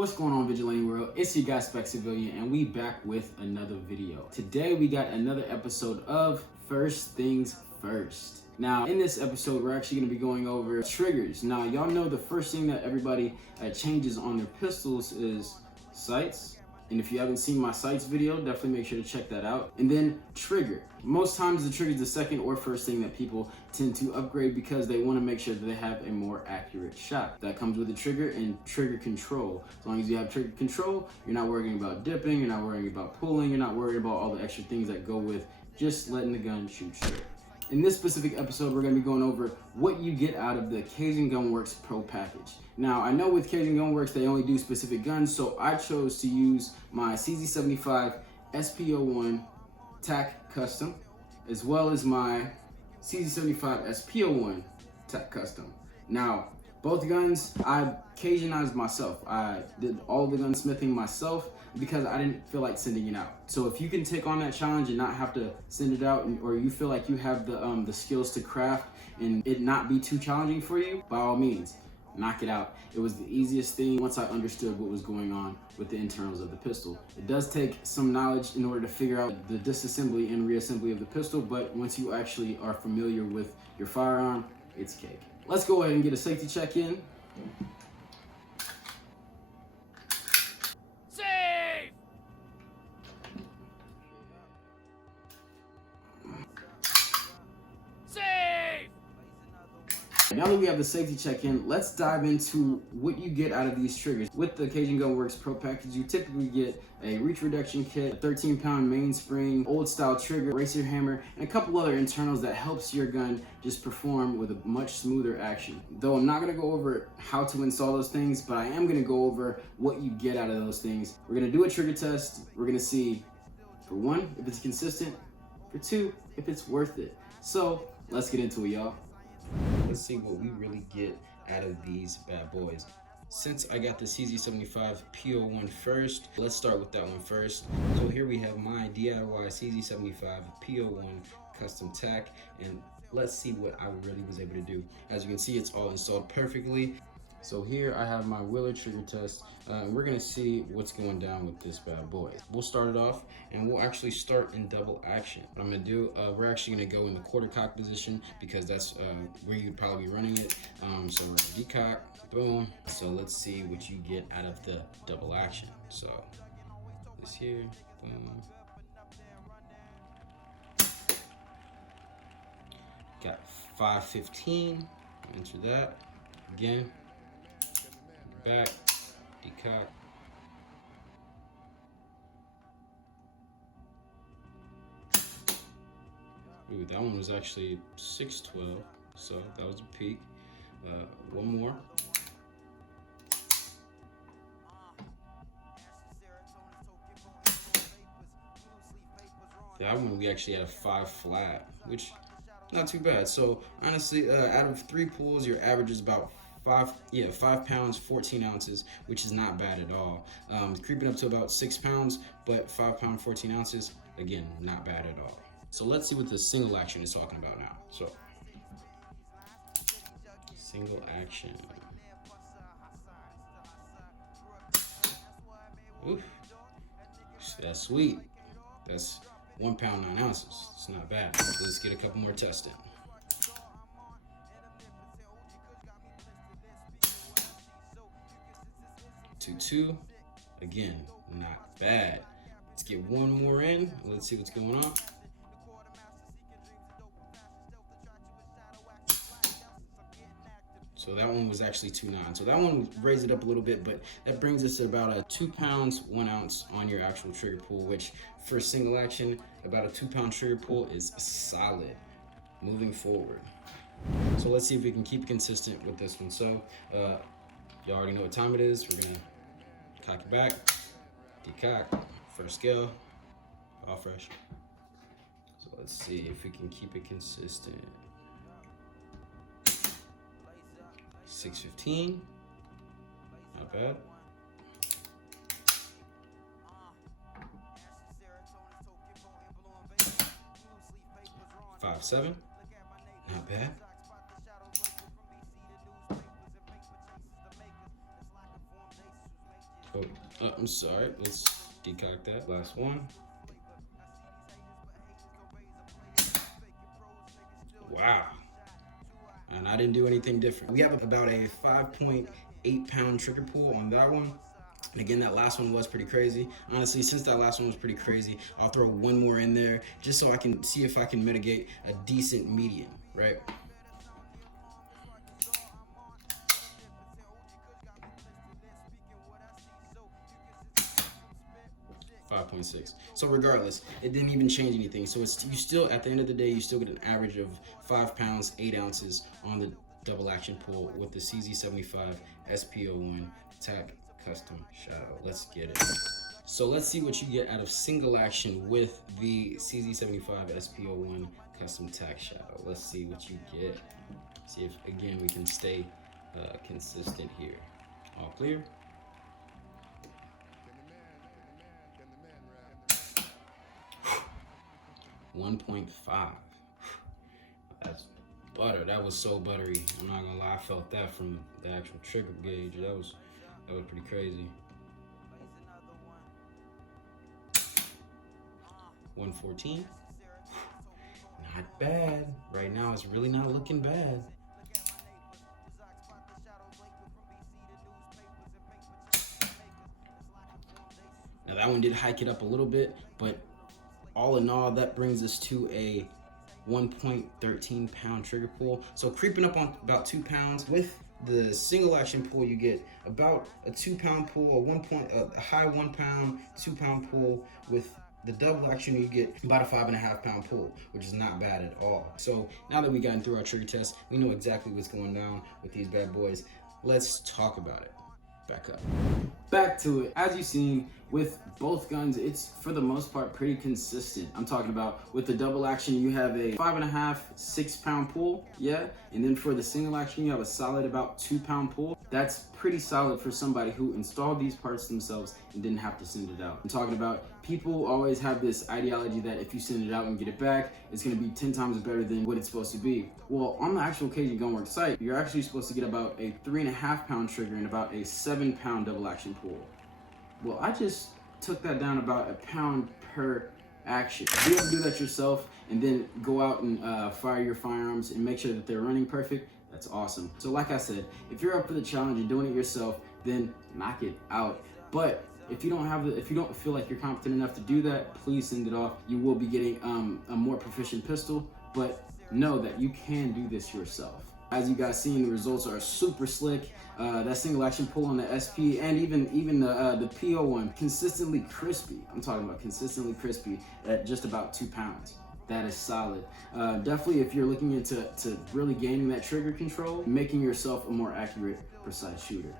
What's going on, Vigilante World? It's your guy Spec Civilian, and we back with another video. Today we got another episode of First Things First. Now, in this episode, we're actually going to be going over triggers. Now, y'all know the first thing that everybody changes on their pistols is sights. And if you haven't seen my sights video, definitely make sure to check that out. And then trigger. Most times the trigger is the second or first thing that people tend to upgrade because they want to make sure that they have a more accurate shot. That comes with the trigger and trigger control. As long as you have trigger control, you're not worrying about dipping, you're not worrying about pulling, you're not worried about all the extra things that go with just letting the gun shoot straight. In this specific episode, we're going to be going over what you get out of the Cajun Gunworks Pro package. Now, I know with Cajun Gunworks, they only do specific guns, so I chose to use my CZ75 SP01 TAC Custom, as well as my CZ75 SP01 TAC Custom. Now, both guns, I Cajunized myself. I did all the gunsmithing myself because I didn't feel like sending it out. So if you can take on that challenge and not have to send it out, or you feel like you have the skills to craft and it not be too challenging for you, by all means, knock it out. It was the easiest thing once I understood what was going on with the internals of the pistol. It does take some knowledge in order to figure out the disassembly and reassembly of the pistol, but once you actually are familiar with your firearm, it's cake. Let's go ahead and get a safety check in. Save! Save! Now that we have the safety check in, let's dive into what you get out of these triggers. With the Cajun Gunworks Pro package, you typically get a reach reduction kit, a 13-pound mainspring, old style trigger, racer hammer, and a couple other internals that helps your gun just perform with a much smoother action. Though I'm not gonna go over how to install those things, but I am gonna go over what you get out of those things. We're gonna do a trigger test. We're gonna see, for one, if it's consistent, for two, if it's worth it. So let's get into it, y'all. Let's see what we really get out of these bad boys. Since I got the CZ75 P01 first, let's start with that one first. So here we have my DIY CZ75 P01 custom tack, and let's see what I really was able to do. As you can see, it's all installed perfectly. So here I have my Wheeler trigger test. We're gonna see what's going down with this bad boy. We'll start it off, and we'll actually start in double action. What I'm gonna do, we're actually gonna go in the quarter cock position because that's where you'd probably be running it. So we're gonna decock, boom. So let's see what you get out of the double action. So this here, boom. Got 515, enter that, again. Back, decock. Ooh, that one was actually 612, so that was a peak. One more. That one we actually had a 5 flat, which not too bad. So honestly, out of 3 pulls, your average is about 5 pounds, 14 ounces, which is not bad at all. Creeping up to about 6 pounds, but 5 pounds, 14 ounces, again, not bad at all. So let's see what the single action is talking about now. So, single action. Oof, that's sweet. That's 1 pound, 9 ounces. It's not bad. Let's get a couple more tested. 2-2, again, not bad. Let's get one more in. Let's see what's going on. So that one was actually 2.9. So that one raised it up a little bit, but that brings us to about a 2 pounds, 1 ounce on your actual trigger pull, which for single action, about a 2 pound trigger pull is solid. Moving forward. So let's see if we can keep it consistent with this one. So y'all already know what time it is. We're gonna cock it back, decock, first scale, all fresh. So let's see if we can keep it consistent. 615, not bad. 5.7, not bad. 5.8, Oh, I'm sorry. Let's decock that. Last one. Wow. And I didn't do anything different. We have about a 5.8 pound trigger pull on that one. And again, that last one was pretty crazy. Honestly, since that last one was pretty crazy, I'll throw one more in there just so I can see if I can mitigate a decent median, right? 5.6. So regardless, it didn't even change anything. So it's you still, at the end of the day, you still get an average of 5 pounds 8 ounces on the double action pull with the CZ75 SP01 Tack Custom Shadow. Let's get it. So let's see what you get out of single action with the CZ75 SP01 Custom Tack Shadow. Let's see what you get. See if again we can stay consistent here. All clear. 1.5. That's butter. That was so buttery. I'm not gonna lie, I felt that from the actual trigger gauge. That was pretty crazy. 114. Not bad. Right now it's really not looking bad. Now that one did hike it up a little bit, but all in all, that brings us to a 1.13 pound trigger pull. So creeping up on about 2 pounds. With the single action pull, you get about a 2 pound pull, a high 1 pound, 2 pound pull. With the double action, you get about a 5.5 pound pull, which is not bad at all. So now that we've gotten through our trigger test, we know exactly what's going down with these bad boys. Let's talk about it. Back to it. As you've seen with both guns, it's for the most part pretty consistent. I'm talking about with the double action, you have a 5.5, 6 pound pull, yeah, and then for the single action, you have a solid about 2 pound pull. That's pretty solid for somebody who installed these parts themselves and didn't have to send it out. I'm talking about people always have this ideology that if you send it out and get it back, it's going to be 10 times better than what it's supposed to be. Well, on the actual Cajun Gunworks site, you're actually supposed to get about a 3.5 pound trigger and about a 7 pound double action pull. Well, I just took that down about a pound per action. If you able to do that yourself and then go out and fire your firearms and make sure that they're running perfect, that's awesome. So like I said, if you're up for the challenge and doing it yourself, then knock it out. But if you don't feel like you're competent enough to do that, please send it off. You will be getting a more proficient pistol, but know that you can do this yourself. As you guys seen, the results are super slick. That single action pull on the SP and even the PO one, consistently crispy. I'm talking about consistently crispy at just about 2 pounds. That is solid. Definitely if you're looking into really gaining that trigger control, making yourself a more accurate, precise shooter.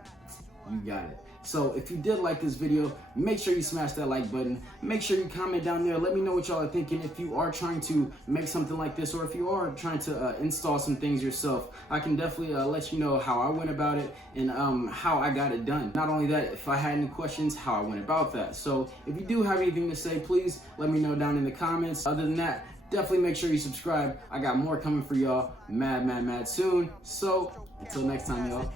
You got it. So if you did like this video, make sure you smash that like button. Make sure you comment down there. Let me know what y'all are thinking. If you are trying to make something like this, or if you are trying to install some things yourself, I can definitely let you know how I went about it and how I got it done. Not only that, if I had any questions, how I went about that. So if you do have anything to say, please let me know down in the comments. Other than that, definitely make sure you subscribe. I got more coming for y'all mad soon. So until next time, y'all.